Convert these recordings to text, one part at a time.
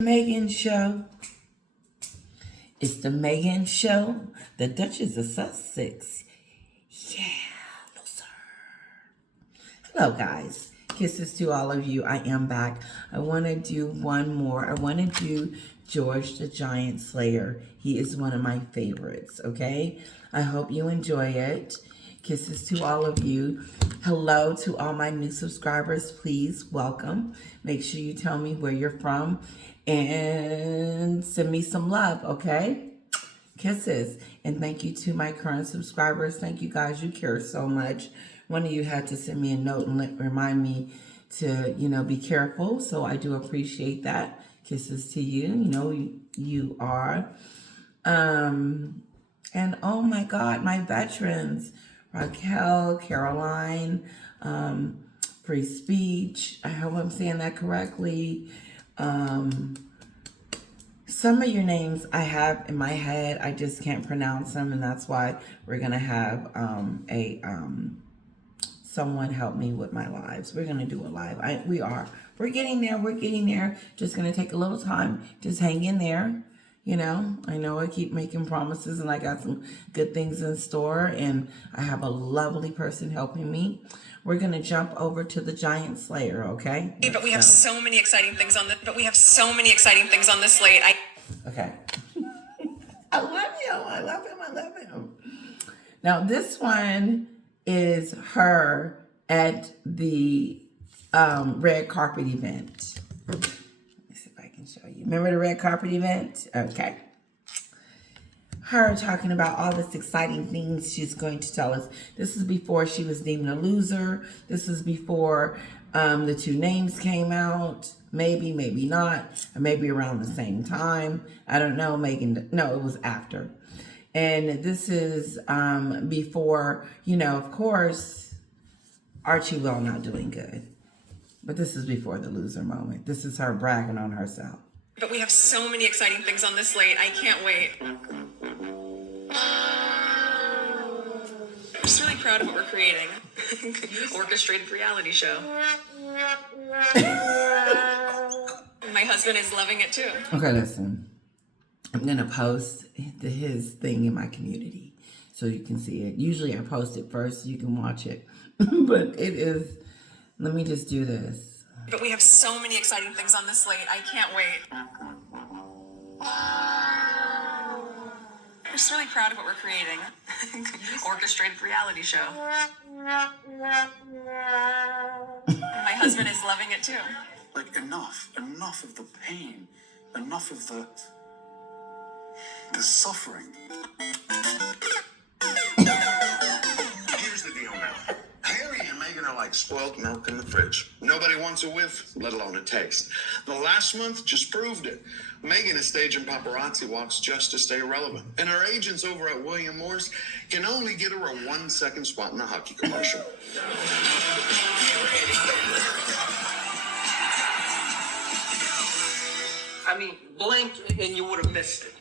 Megan Show. It's the Megan Show, the Duchess of Sussex. Yeah, no sir. Hello guys, kisses to all of you. I am back. I want to do one more. I want to do George the Giant Slayer. He is one of my favorites, okay? I hope you enjoy it. Kisses to all of you. Hello to all my new subscribers. Please welcome. Make sure you tell me where you're from and send me some love, okay? Kisses. And thank you to my current subscribers. Thank you guys. You care so much. One of you had to send me a note and remind me to, be careful. So I do appreciate that. Kisses to you. You are. And oh my God, my veterans. Raquel, Caroline, Free Speech. I hope I'm saying that correctly. Some of your names I have in my head, I just can't pronounce them, and that's why we're gonna have someone help me with my lives. We're gonna do a live. We're getting there. We're getting there. Just gonna take a little time. Just hang in there. I know I keep making promises, and I got some good things in store, and I have a lovely person helping me. We're gonna jump over to the Giant Slayer, okay? But we have so many exciting things on the. Slate. Okay. I love him. I love him. I love him. Now this one is her at the red carpet event. Show you. Remember the red carpet event? Okay. Her talking about all this exciting things she's going to tell us. This is before she was deemed a loser. This is before the two names came out. Maybe, maybe not. Or maybe around the same time. I don't know. No, it was after. And this is before, of course, Archie Well not doing good. But this is before the loser moment. This is her bragging on herself. But we have so many exciting things on the slate. I can't wait. I'm just really proud of what we're creating. Orchestrated reality show. My husband is loving it too. Okay, listen. I'm going to post his thing in my community so you can see it. Usually I post it first so you can watch it. But it is... Let me just do this. But we have so many exciting things on the slate. I can't wait. I'm just really proud of what we're creating. Orchestrated reality show. My husband is loving it too. Like enough of the pain, enough of the suffering. Here's the deal now. Harry and Meghan are like spoiled milk in the fridge. Nobody wants a whiff, let alone a taste. The last month just proved it. Meghan is staging paparazzi walks just to stay relevant. And her agents over at William Morris can only get her a 1-second spot in a hockey commercial. Blink and you would have missed it.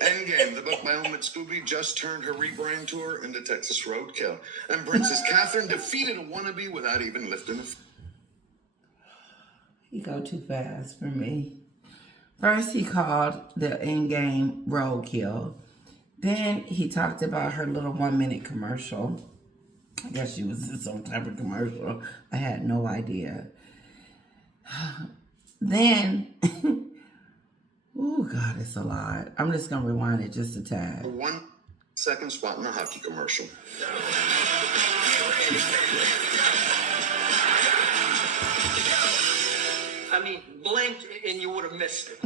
Endgame, the book by Omid Scooby, just turned her rebrand tour into Texas Roadkill. And Princess Catherine defeated a wannabe without even lifting a... You go too fast for me. First, he called the Endgame Roadkill. Then he talked about her little 1-minute commercial. I guess she was in some type of commercial. I had no idea. Then... Oh, God, it's a lot. I'm just going to rewind it just a tad. A 1-second spot in a hockey commercial. Blink and you would have missed it.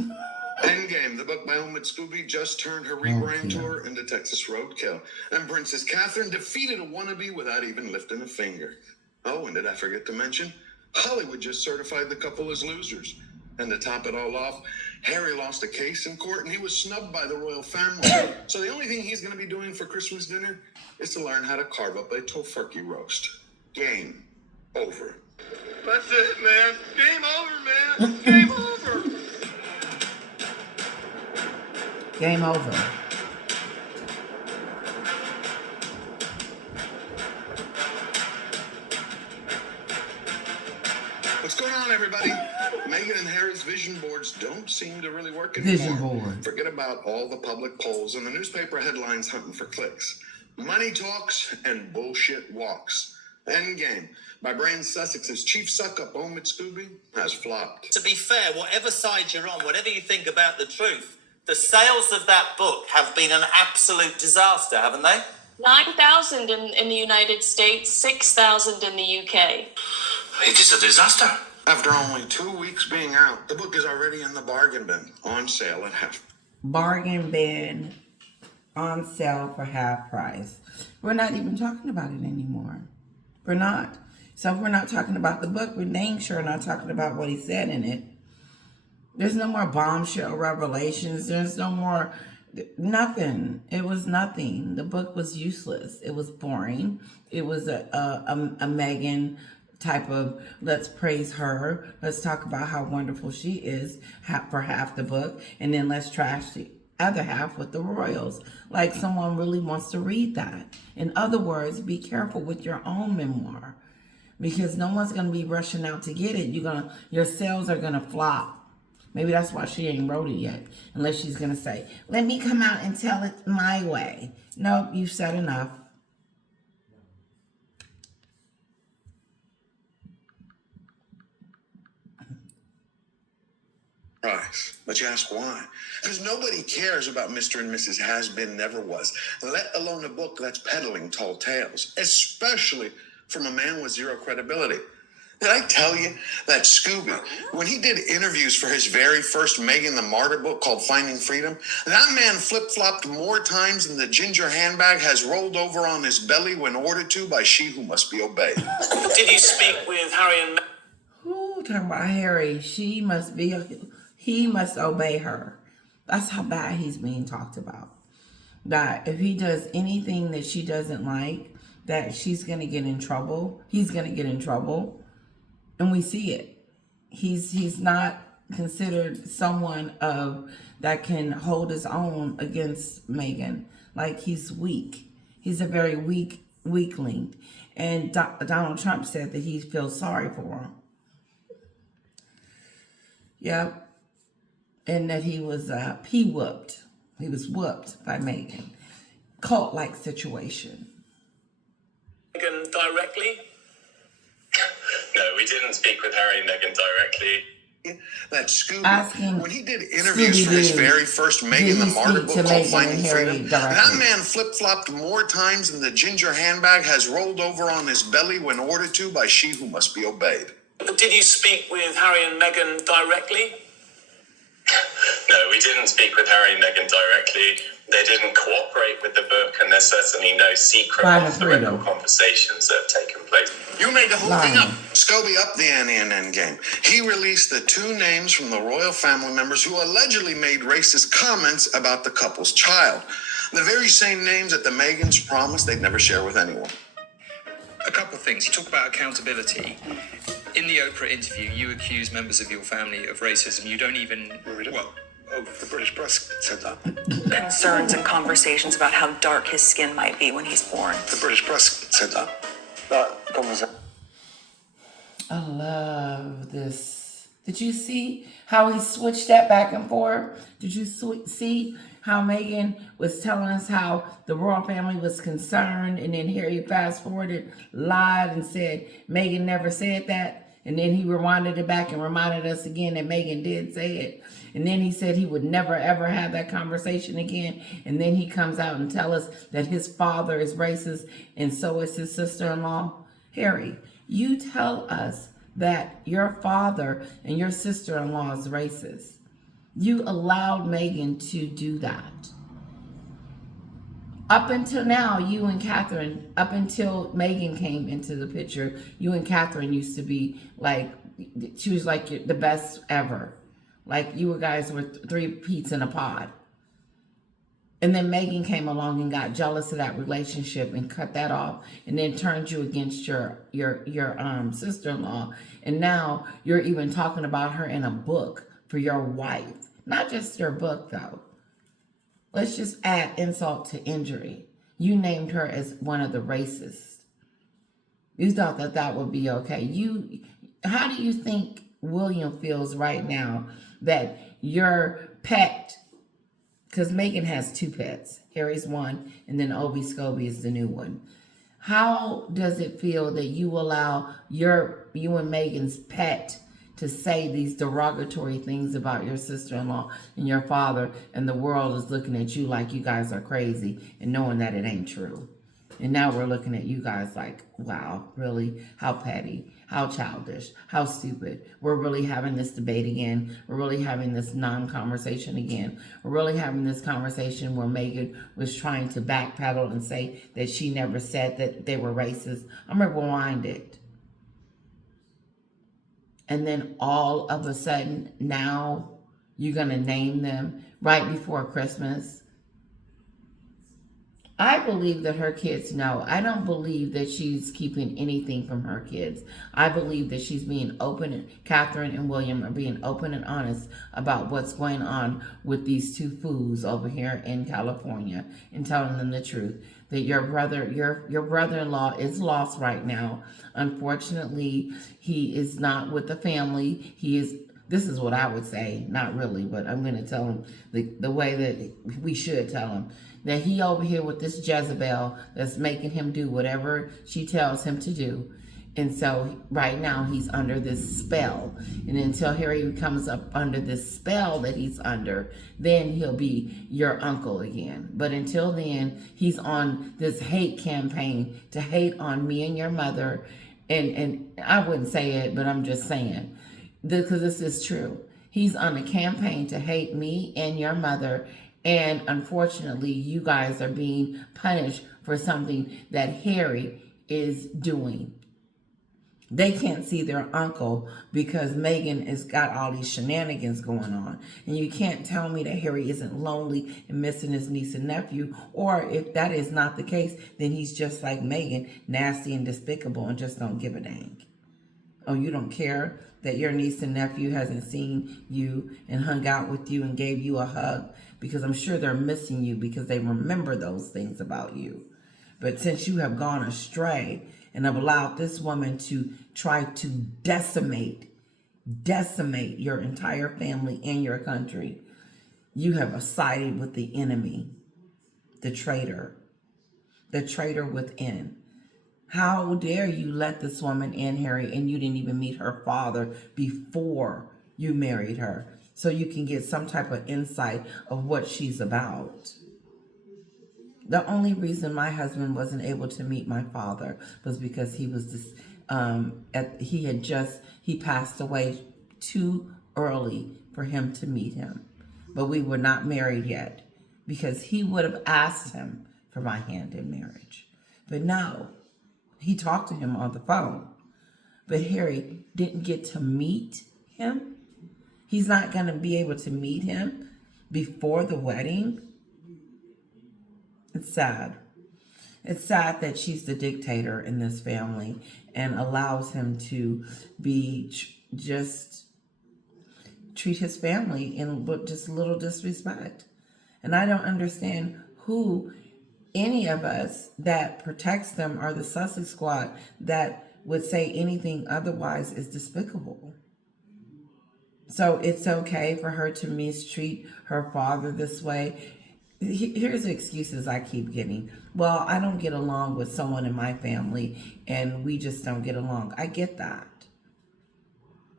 Endgame, the book by Omid Scooby, just turned her rebrand tour into Texas Roadkill. And Princess Catherine defeated a wannabe without even lifting a finger. Oh, and did I forget to mention? Hollywood just certified the couple as losers. And to top it all off, Harry lost a case in court and he was snubbed by the royal family. So the only thing he's going to be doing for Christmas dinner is to learn how to carve up a tofurkey roast. Game over. That's it, man. Game over, man. Game over. Game over. What's going on, everybody? Meghan and Harry's those vision boards don't seem to really work Vision anymore. board. Forget about all the public polls and the newspaper headlines hunting for clicks. Money talks and bullshit walks. Endgame by Brian Sussex's chief suck-up Omid Scooby has flopped. To be fair, whatever side you're on, whatever you think about the truth, the sales of that book have been an absolute disaster, haven't they? 9,000 in the United States, 6,000 in the UK. It is a disaster. After only 2 weeks being out, the book is already in the bargain bin, on sale at half. Bargain bin on sale for half price. We're not even talking about it anymore. We're not. So if we're not talking about the book, we're dang sure not talking about what he said in it. There's no more bombshell revelations. There's no more nothing. It was nothing. The book was useless. It was boring. It was a Megan type of, let's praise her. Let's talk about how wonderful she is for half the book. And then let's trash the other half with the royals. Like someone really wants to read that. In other words, be careful with your own memoir, because no one's going to be rushing out to get it. Your sales are going to flop. Maybe that's why she ain't wrote it yet, unless she's going to say, let me come out and tell it my way. Nope, you've said enough. Price. But you ask why? Because nobody cares about Mr. and Mrs. Has Been, Never Was, let alone a book that's peddling tall tales, especially from a man with zero credibility. Did I tell you that Scooby, when he did interviews for his very first Megan the Martyr book called Finding Freedom, that man flip-flopped more times than the ginger handbag has rolled over on his belly when ordered to by she who must be obeyed. Did you speak with Harry and Meghan? Who talking about Harry? He must obey her. That's how bad he's being talked about. That if he does anything that she doesn't like, that she's going to get in trouble. He's going to get in trouble. And we see it. He's not considered someone that can hold his own against Megan. Like, he's weak. He's a very weakling. And Donald Trump said that he feels sorry for him. Yep. And that he was whooped. He was whooped by Megan. Cult-like situation. Meghan directly? No, we didn't speak with Harry and Meghan directly. That Scooby, Asking when he did interviews for his very first Megan the Martyr book called Finding Freedom, that man flip-flopped more times than the ginger handbag has rolled over on his belly when ordered to by she who must be obeyed. Did you speak with Harry and Meghan directly? No, we didn't speak with Harry and Meghan directly. They didn't cooperate with the book, and there's certainly no secret off-the-record conversations that have taken place. You made the whole thing up. Scooby upped the ante in Endgame. He released the 2 names from the royal family members who allegedly made racist comments about the couple's child. The very same names that the Megans promised they'd never share with anyone. A couple of things. You talk about accountability. In the Oprah interview, you accuse members of your family of racism. You don't even... The British press said that. Concerns and conversations about how dark his skin might be when he's born. The British press said that. That conversation. I love this. Did you see how he switched that back and forth? Did you see how Megan was telling us how the royal family was concerned, and then here he fast forwarded, lied, and said Megan never said that, and then he rewinded it back and reminded us again that Megan did say it, and then he said he would never ever have that conversation again, and then he comes out and tells us that his father is racist and so is his sister-in-law. Harry, you tell us that your father and your sister-in-law is racist. You allowed Megan to do that. Up until now, you and Catherine, up until Megan came into the picture, you and Catherine used to be like, she was like the best ever. Like you guys were 3 peas in a pod. And then Megan came along and got jealous of that relationship and cut that off, and then turned you against your sister-in-law. And now you're even talking about her in a book for your wife. Not just your book, though. Let's just add insult to injury. You named her as one of the racists. You thought that would be okay. How do you think William feels right now that your pet, because Meghan has 2 pets, Harry's one, and then Obi Scobie is the new one. How does it feel that you allow you and Meghan's pet to say these derogatory things about your sister-in-law and your father, and the world is looking at you like you guys are crazy and knowing that it ain't true? And now we're looking at you guys like, wow, really? How petty, how childish, how stupid. We're really having this debate again. We're really having this non-conversation again. We're really having this conversation where Meghan was trying to backpedal and say that she never said that they were racist. I'm going to rewind it. And then all of a sudden, now you're going to name them right before Christmas. I believe that her kids know. I don't believe that she's keeping anything from her kids. I believe that she's being open. Catherine and William are being open and honest about what's going on with these 2 fools over here in California, and telling them the truth. That your brother-in-law is lost right now. Unfortunately, he is not with the family. This is what I would say, not really, but I'm going to tell him the way that we should tell him. That he over here with this Jezebel that's making him do whatever she tells him to do. And so right now he's under this spell. And until Harry comes up under this spell that he's under, then he'll be your uncle again. But until then, he's on this hate campaign to hate on me and your mother. And I wouldn't say it, but I'm just saying, because this is true. He's on a campaign to hate me and your mother. And unfortunately, you guys are being punished for something that Harry is doing. They can't see their uncle because Meghan has got all these shenanigans going on. And you can't tell me that Harry isn't lonely and missing his niece and nephew. Or if that is not the case, then he's just like Meghan, nasty and despicable, and just don't give a dang. Oh, you don't care that your niece and nephew hasn't seen you and hung out with you and gave you a hug? Because I'm sure they're missing you because they remember those things about you. But since you have gone astray and have allowed this woman to try to decimate your entire family and your country, you have sided with the enemy, the traitor within. How dare you let this woman in, Harry, and you didn't even meet her father before you married her, so you can get some type of insight of what she's about. The only reason my husband wasn't able to meet my father was because he was he passed away too early for him to meet him. But we were not married yet because he would have asked him for my hand in marriage. But no, he talked to him on the phone. But Harry didn't get to meet him. He's not going to be able to meet him before the wedding. It's sad. It's sad that she's the dictator in this family and allows him to be just treat his family in just a little disrespect. And I don't understand who any of us that protects them or the Sussex Squad that would say anything otherwise is despicable. So it's okay for her to mistreat her father this way. Here's the excuses I keep getting. Well, I don't get along with someone in my family and we just don't get along. I get that.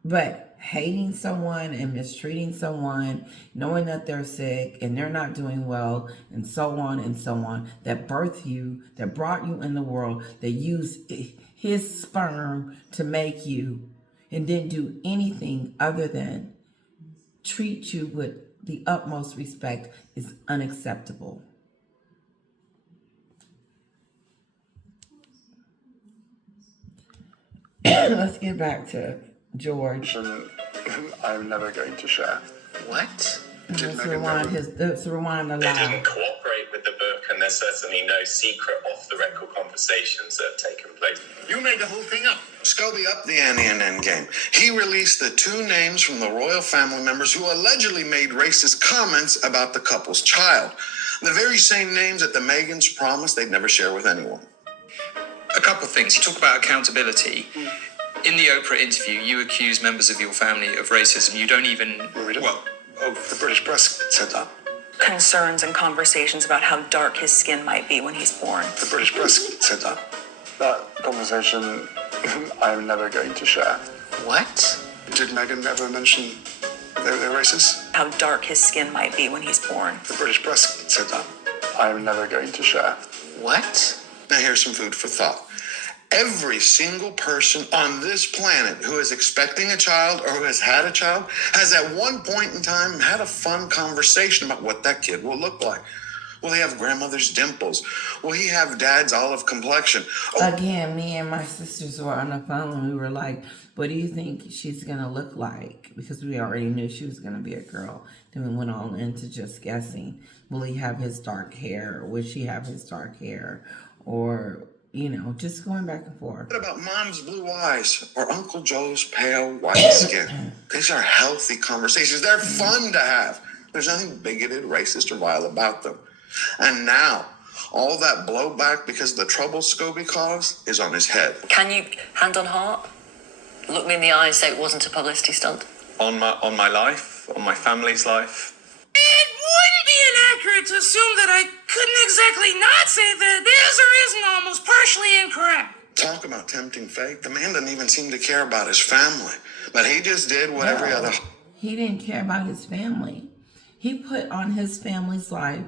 But hating someone and mistreating someone, knowing that they're sick and they're not doing well, and so on, that birthed you, that brought you in the world, that used his sperm to make you, and didn't do anything other than treat you with the utmost respect, is unacceptable. Let's get back to George. I'm never going to share. What? Let's rewind the They line. didn't cooperate with the book, and there's certainly no secret off-the-record conversations that have taken place. You made the whole thing up. Scobie upped the ante in Endgame. He released the 2 names from the royal family members who allegedly made racist comments about the couple's child. The very same names that the Megans promised they'd never share with anyone. A couple of things. You talk about accountability. In the Oprah interview, you accuse members of your family of racism. You don't even... Well, the British press said that. Concerns and conversations about how dark his skin might be when he's born. The British press said that. That conversation I'm never going to share. What? Did Meghan ever mention they're racist? How dark his skin might be when he's born. The British press said that. I'm never going to share. What? Now here's some food for thought. Every single person on this planet who is expecting a child or who has had a child has at one point in time had a fun conversation about what that kid will look like. Will he have grandmother's dimples? Will he have dad's olive complexion? Again, me and my sisters were on the phone and we were like, what do you think she's going to look like? Because we already knew she was going to be a girl. Then we went on into just guessing. Will he have his dark hair? Or will she have his dark hair? Or, you know, just going back and forth. What about mom's blue eyes or Uncle Joe's pale white skin? These are healthy conversations. They're fun to have. There's nothing bigoted, racist, or vile about them. And now, all that blowback because of the trouble Scobie caused is on his head. Can you, hand on heart, look me in the eye and say it wasn't a publicity stunt? On my life, on my family's life. It wouldn't be inaccurate to assume that I couldn't exactly not say that is or isn't almost partially incorrect. Talk about tempting fate. The man doesn't even seem to care about his family. But he just did what every other... He didn't care about his family. He put on his family's life.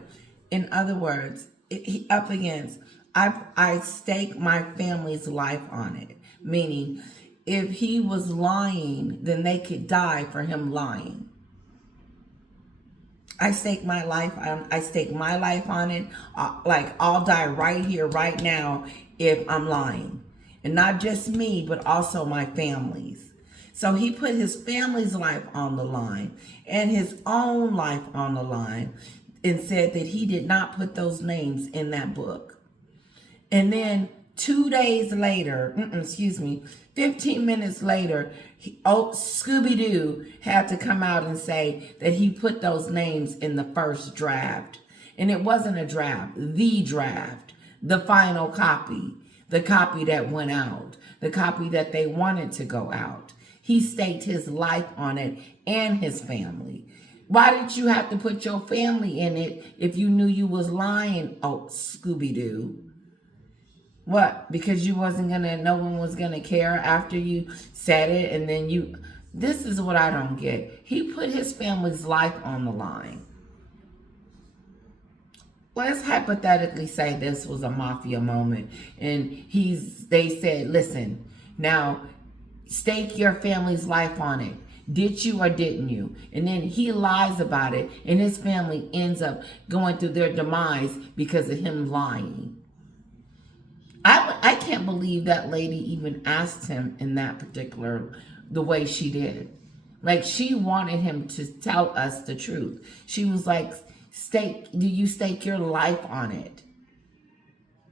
In other words, he up against, I stake my family's life on it. Meaning, if he was lying, then they could die for him lying. I stake my life on it. Like, I'll die right here, right now, if I'm lying. And not just me, but also my family's. So he put his family's life on the line and his own life on the line and said that he did not put those names in that book. And then 2 days later, 15 minutes later, Scooby-Doo had to come out and say that he put those names in the first draft. And it wasn't a draft, the final copy, the copy that went out, the copy that they wanted to go out. He staked his life on it and his family. Why did you have to put your family in it if you knew you was lying, Scooby-Doo? What? Because you wasn't no one was gonna care after you said it, and then this is what I don't get. He put his family's life on the line. Let's hypothetically say this was a mafia moment, and they said, listen, now stake your family's life on it. Did you or didn't you? And then he lies about it, and his family ends up going through their demise because of him lying. I can't believe that lady even asked him in that particular, the way she did. Like, she wanted him to tell us the truth. She was like, do you stake your life on it?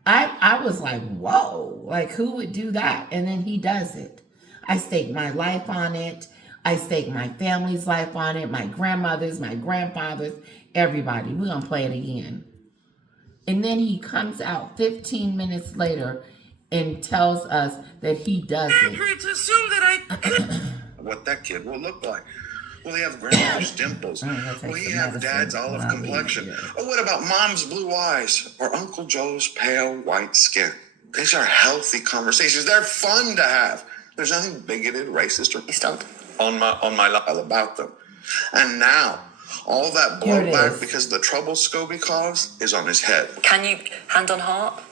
I was like, whoa, like, who would do that? And then he does it. I stake my life on it. I stake my family's life on it, my grandmother's, my grandfather's, everybody. We're going to play it again. And then he comes out 15 minutes later and tells us that he does it. Accurate to assume that I could... What that kid will look like. Will he have grandmother's dimples? Will he have dad's olive complexion? Or what about mom's blue eyes or Uncle Joe's pale white skin? These are healthy conversations. They're fun to have. There's nothing bigoted, racist, or Stunt. on my life about them. And now, all that blowback because of the trouble Scobie caused is on his head. Can you, hand on heart,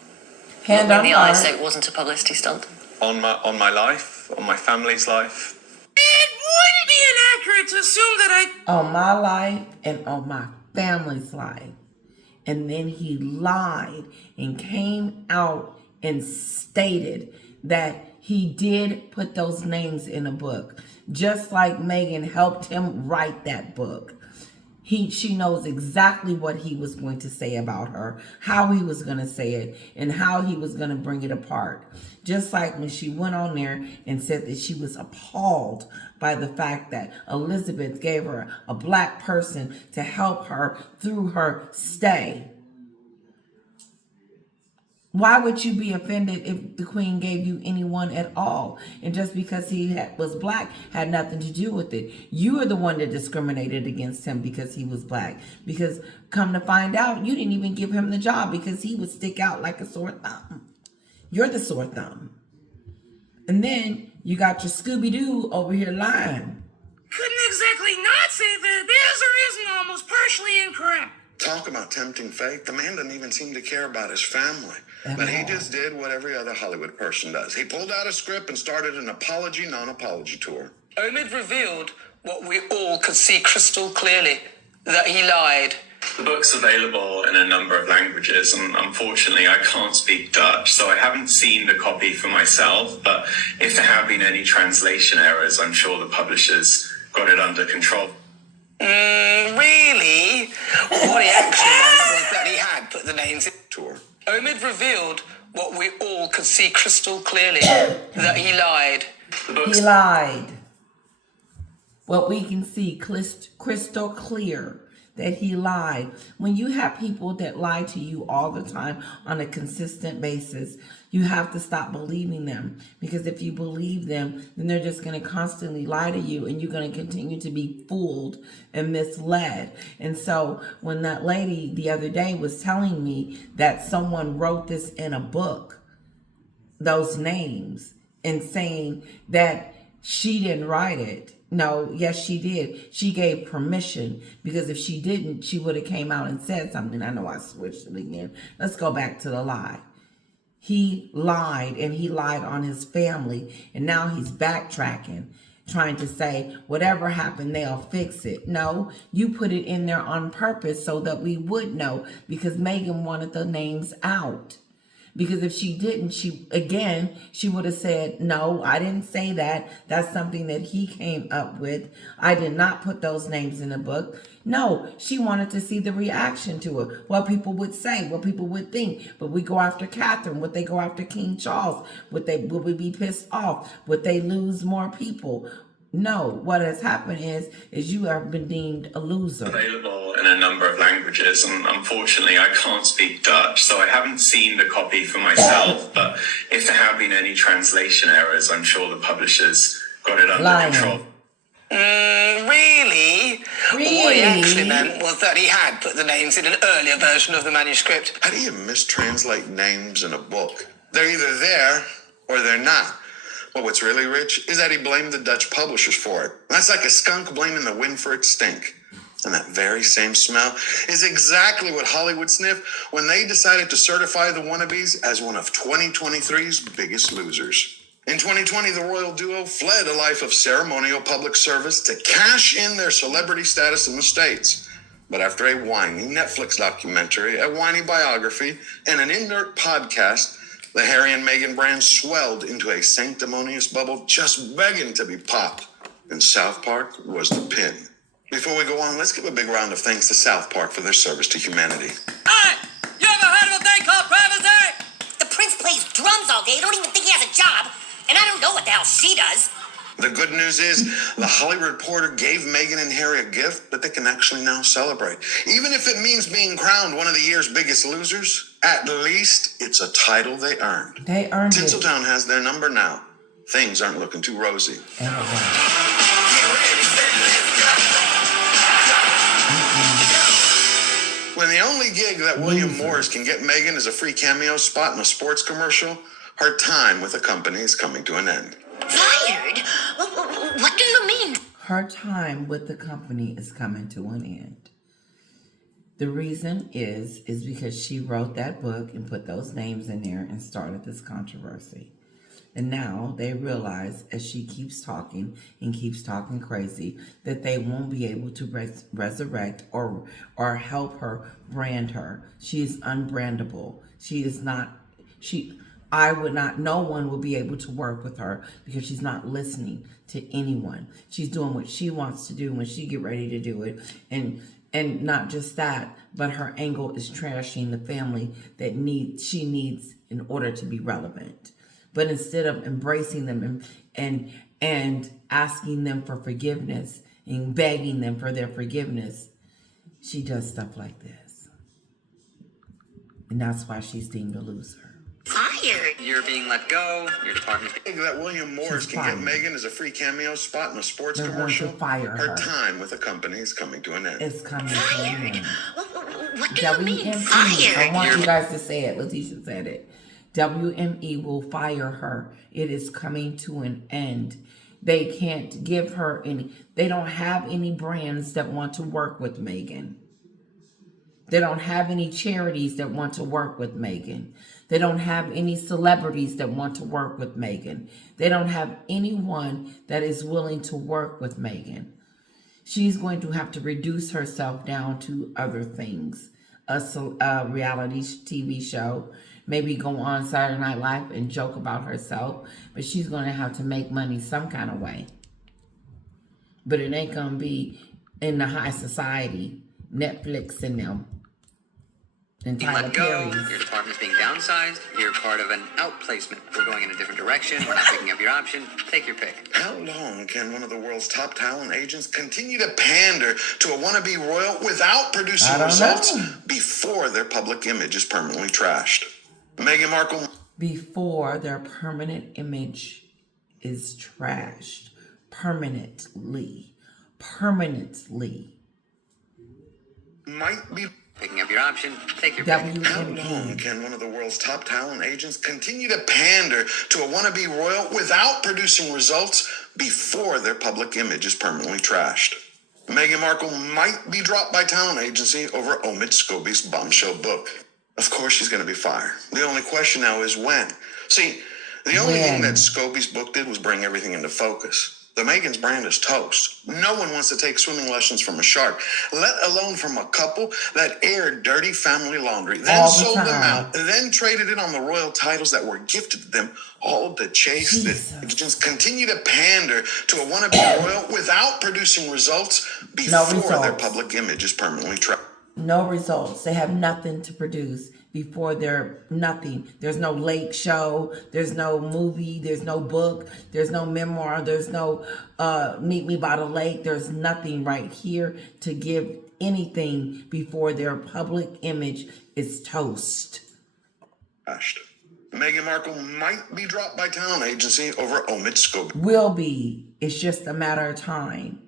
Hand look on me in the eye and heart. say it wasn't a publicity stunt? On my life, on my family's life. It wouldn't be inaccurate to assume that On my life and on my family's life. And then he lied and came out and stated that he did put those names in a book. Just like Meghan helped him write that book. She knows exactly what he was going to say about her, how he was going to say it, and how he was going to bring it apart. Just like when she went on there and said that she was appalled by the fact that Elizabeth gave her a black person to help her through her stay. Why would you be offended if the queen gave you anyone at all? And just because he was black had nothing to do with it. You are the one that discriminated against him because he was black. Because come to find out, you didn't even give him the job because he would stick out like a sore thumb. You're the sore thumb. And then you got your Scooby-Doo over here lying. Couldn't exactly not say that is or isn't almost partially incorrect. Talk about tempting fate. The man doesn't even seem to care about his family. But he just did what every other Hollywood person does. He pulled out a script and started an apology, non-apology tour. Omid revealed what we all could see crystal clearly, that he lied. The book's available in a number of languages, and unfortunately I can't speak Dutch, so I haven't seen the copy for myself, but if there have been any translation errors, I'm sure the publishers got it under control. Really? What he actually meant was that he had put the names in Tour. Omid revealed what we all could see crystal clearly, that he lied. He lied. What we can see crystal clear, that he lied. When you have people that lie to you all the time on a consistent basis, you have to stop believing them. Because if you believe them, then they're just going to constantly lie to you, and you're going to continue to be fooled and misled. And so when that lady the other day was telling me that someone wrote this in a book, those names, and saying that she didn't write it. No, yes, she did. She gave permission, because if she didn't, she would have came out and said something. I know I switched it again. Let's go back to the lie. He lied, and he lied on his family, and now he's backtracking, trying to say whatever happened, they'll fix it. No, you put it in there on purpose so that we would know, because Megan wanted the names out. Because if she didn't, she would have said, no, I didn't say that. That's something that he came up with. I did not put those names in the book. No, she wanted to see the reaction to it. What people would say, what people would think. But we go after Catherine. Would they go after King Charles? Would we be pissed off? Would they lose more people? No, what has happened is you have been deemed a loser. Available in a number of languages, and unfortunately I can't speak Dutch, so I haven't seen the copy for myself, but if there have been any translation errors, I'm sure the publishers got it under control. Really? What he actually meant was that he had put the names in an earlier version of the manuscript. How do you mistranslate names in a book? They're either there or they're not. Well, what's really rich is that he blamed the Dutch publishers for it. That's like a skunk blaming the wind for its stink. And that very same smell is exactly what Hollywood sniffed when they decided to certify the wannabes as one of 2023's biggest losers. In 2020, the royal duo fled a life of ceremonial public service to cash in their celebrity status in the States. But after a whiny Netflix documentary, a whiny biography, and an inert podcast, the Harry and Meghan brand swelled into a sanctimonious bubble just begging to be popped. And South Park was the pin. Before we go on, let's give a big round of thanks to South Park for their service to humanity. Hey! You ever heard of a thing called privacy? The prince plays drums all day. I don't even think he has a job. And I don't know what the hell she does. The good news is the Hollywood Reporter gave Meghan and Harry a gift that they can actually now celebrate. Even if it means being crowned one of the year's biggest losers, at least it's a title they earned. They earned it. Tinseltown has their number now. Things aren't looking too rosy. When the only gig that William Morris can get Meghan is a free cameo spot in a sports commercial, her time with the company is coming to an end. Fired? What do you mean? Her time with the company is coming to an end. The reason is because she wrote that book and put those names in there and started this controversy. And now they realize, as she keeps talking and keeps talking crazy, that they won't be able to resurrect or help her brand her. She is unbrandable. She is not, no one will be able to work with her because she's not listening to anyone. She's doing what she wants to do when she get ready to do it. And not just that, but her angle is trashing the family that she needs in order to be relevant. But instead of embracing them and asking them for forgiveness and begging them for their forgiveness, she does stuff like this. And that's why she's deemed a loser. You're being let go. Your department's Think that William Morris She's can get fired. Megan as a free cameo spot in a sports They're going to commercial. fire her. Her time with the company is coming to an end. It's coming to an end. What do you mean WME. fired? I want you guys to say it. Letitia said it. WME will fire her. It is coming to an end. They can't give her any. They don't have any brands that want to work with Megan. They don't have any charities that want to work with Megan. They don't have any celebrities that want to work with Megan. They don't have anyone that is willing to work with Megan. She's going to have to reduce herself down to other things. A reality TV show. Maybe go on Saturday Night Live and joke about herself. But she's going to have to make money some kind of way. But it ain't going to be in the high society. Netflix and them. And being Tyler let go. Perry's. Your department's being downsized. You're part of an outplacement. We're going in a different direction. We're not picking up your option. Take your pick. How long can one of the world's top talent agents continue to pander to a wannabe royal without producing I don't results know. before their public image is permanently trashed? Meghan Markle Before their permanent image is trashed. Permanently. might be. Picking up your option. Take your pick. How long WME. can one of the world's top talent agents continue to pander to a wannabe royal without producing results before their public image is permanently trashed? Meghan Markle might be dropped by talent agency over Omid Scobie's bombshell book. Of course she's going to be fired. The only question now is when. See, the only thing that Scobie's book did was bring everything into focus. The Megan's brand is toast. No one wants to take swimming lessons from a shark, let alone from a couple that aired dirty family laundry, then sold them out, then traded it on the royal titles that were gifted to them, all to chase the agents continue to pander to a wannabe royal without producing results before their public image is permanently trapped. No results. They have nothing to produce before they're nothing. There's no late show. There's no movie. There's no book. There's no memoir. There's no Meet Me by the Lake. There's nothing right here to give anything before their public image is toast. Meghan Markle might be dropped by talent agency over Omid Scobie. Will be. It's just a matter of time.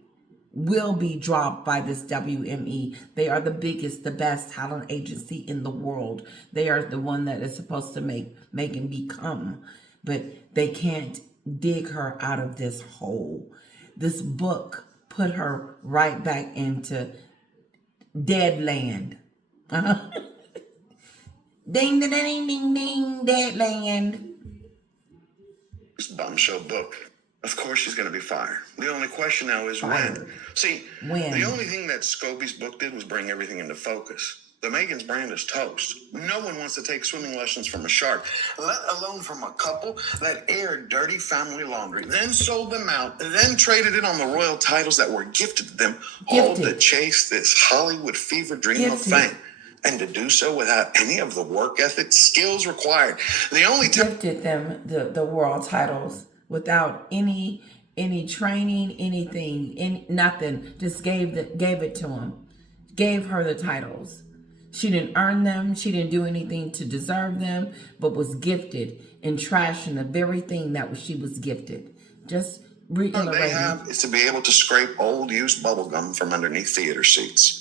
Will be dropped by this WME. They are the biggest, the best talent agency in the world. They are the one that is supposed to make Megan become. But they can't dig her out of this hole. This book put her right back into dead land. Ding, ding, ding, ding, ding, dead land. This bombshell book. Of course she's going to be fired. The only question now is when. See, the only thing that Scobie's book did was bring everything into focus. The Megan's brand is toast. No one wants to take swimming lessons from a shark, let alone from a couple that aired dirty family laundry, then sold them out, then traded it on the royal titles that were gifted to them, all to chase this Hollywood fever dream of fame. And to do so without any of the work ethic skills required. The only gifted them the world titles without any training, anything, nothing. Just gave it to him. Gave her the titles. She didn't earn them. She didn't do anything to deserve them, but was gifted and trashing the very thing that she was gifted. Just reiterating. All they have is to be able to scrape old used bubble gum from underneath theater seats.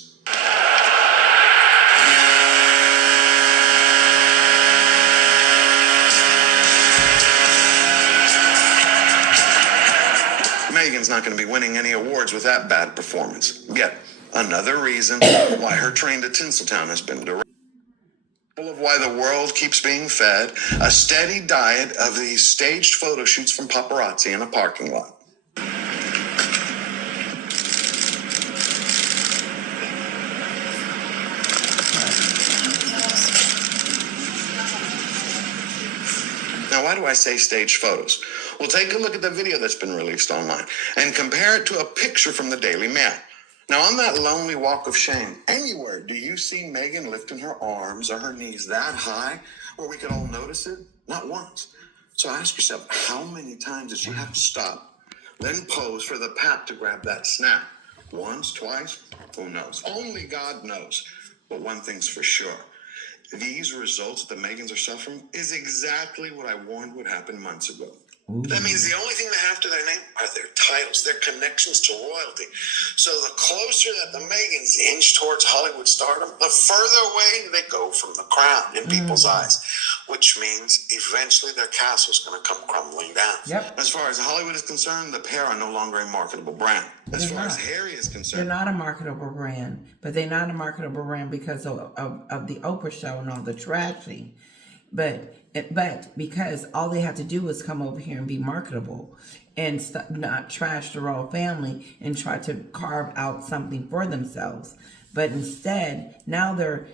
Megan's not going to be winning any awards with that bad performance. Yet another reason why her train to Tinseltown has been derailed. Of why the world keeps being fed a steady diet of these staged photo shoots from paparazzi in a parking lot. Now, why do I say staged photos? Well, take a look at the video that's been released online and compare it to a picture from the Daily Mail. Now, on that lonely walk of shame, anywhere do you see Megan lifting her arms or her knees that high where we could all notice it? Not once. So ask yourself, how many times did she have to stop, then pose for the pap to grab that snap? Once, twice? Who knows? Only God knows. But one thing's for sure. These results that the Megans are suffering is exactly what I warned would happen months ago. That means the only thing they have to their name are their titles, their connections to royalty. So the closer that the Megans inch towards Hollywood stardom, the further away they go from the crown in people's eyes, which means eventually their castle's going to come crumbling down. Yep. As far as Hollywood is concerned, the pair are no longer a marketable brand. As far as Harry is concerned, they're not a marketable brand, but they're not a marketable brand because of the Oprah show and all the trashing. But because all they have to do is come over here and be marketable and not trash the royal family and try to carve out something for themselves. But instead, now they're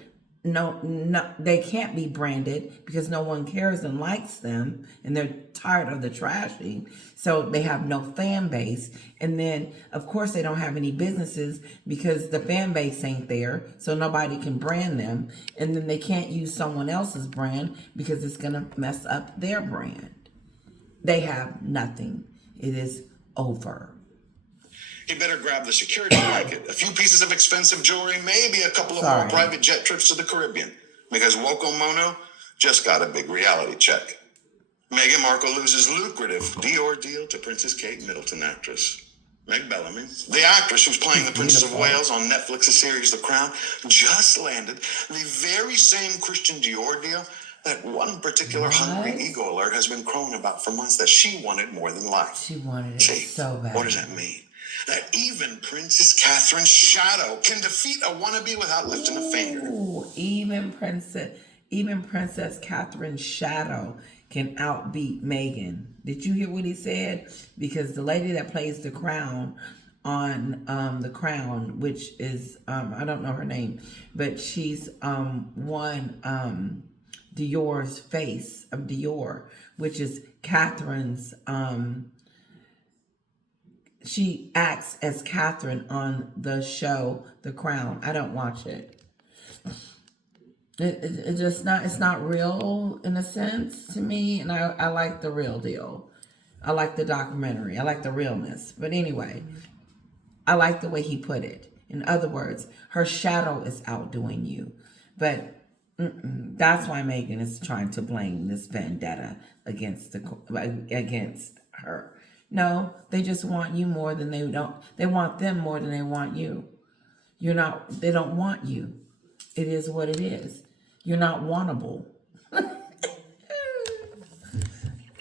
they can't be branded because no one cares and likes them, and they're tired of the trashing, so they have no fan base. And then of course they don't have any businesses because the fan base ain't there, so nobody can brand them, and then they can't use someone else's brand because it's gonna mess up their brand. They have nothing. It is over. he better grab the security blanket, a few pieces of expensive jewelry, maybe a couple of more private jet trips to the Caribbean, because Woko Mono just got a big reality check. Meghan Markle loses lucrative Dior deal to Princess Kate Middleton actress. Meg Bellamy, the actress who's playing the Princess of Wales on Netflix's series The Crown, just landed the very same Christian Dior deal that one particular hungry ego alert has been crowing about for months that she wanted more than life. She wanted it so bad. What does that mean? That even Princess Catherine's shadow can defeat a wannabe without lifting a finger. Even Princess Catherine's shadow can outbeat Meghan. Did you hear what he said? Because the lady that plays the Crown on The Crown, which is I don't know her name, but she's won Dior's Face of Dior, which is Catherine's. She acts as Catherine on the show The Crown. I don't watch it. It's just not, it's not real in a sense to me, and I like the real deal. I like the documentary. I like the realness. But anyway, I like the way he put it. In other words, her shadow is outdoing you. But that's why Meghan is trying to blame this vendetta against her. No, they just want you more than they don't. They want them more than they want you. They don't want you. It is what it is. You're not wantable.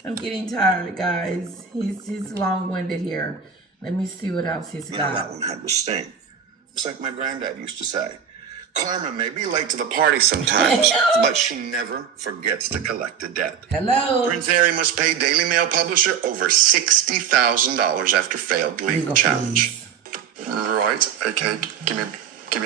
I'm getting tired, guys. He's long-winded here. Let me see what else he's got. That one had to sting. It's like my granddad used to say. Karma may be late to the party sometimes, but she never forgets to collect a debt. Hello. Prince Harry must pay Daily Mail publisher over $60,000 after failed legal challenge. Right, okay, give me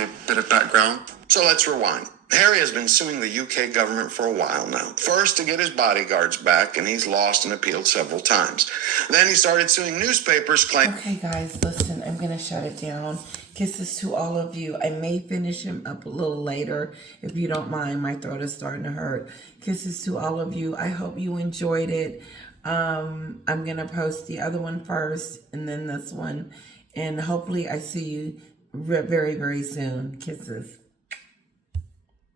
a bit of background. So let's rewind. Harry has been suing the UK government for a while now. First to get his bodyguards back, and he's lost and appealed several times. Then he started suing newspapers claiming... Okay, guys, listen, I'm going to shut it down. Kisses to all of you. I may finish him up a little later, if you don't mind. My throat is starting to hurt. Kisses to all of you. I hope you enjoyed it. I'm going to post the other one first, and then this one. And hopefully I see you very, very soon. Kisses.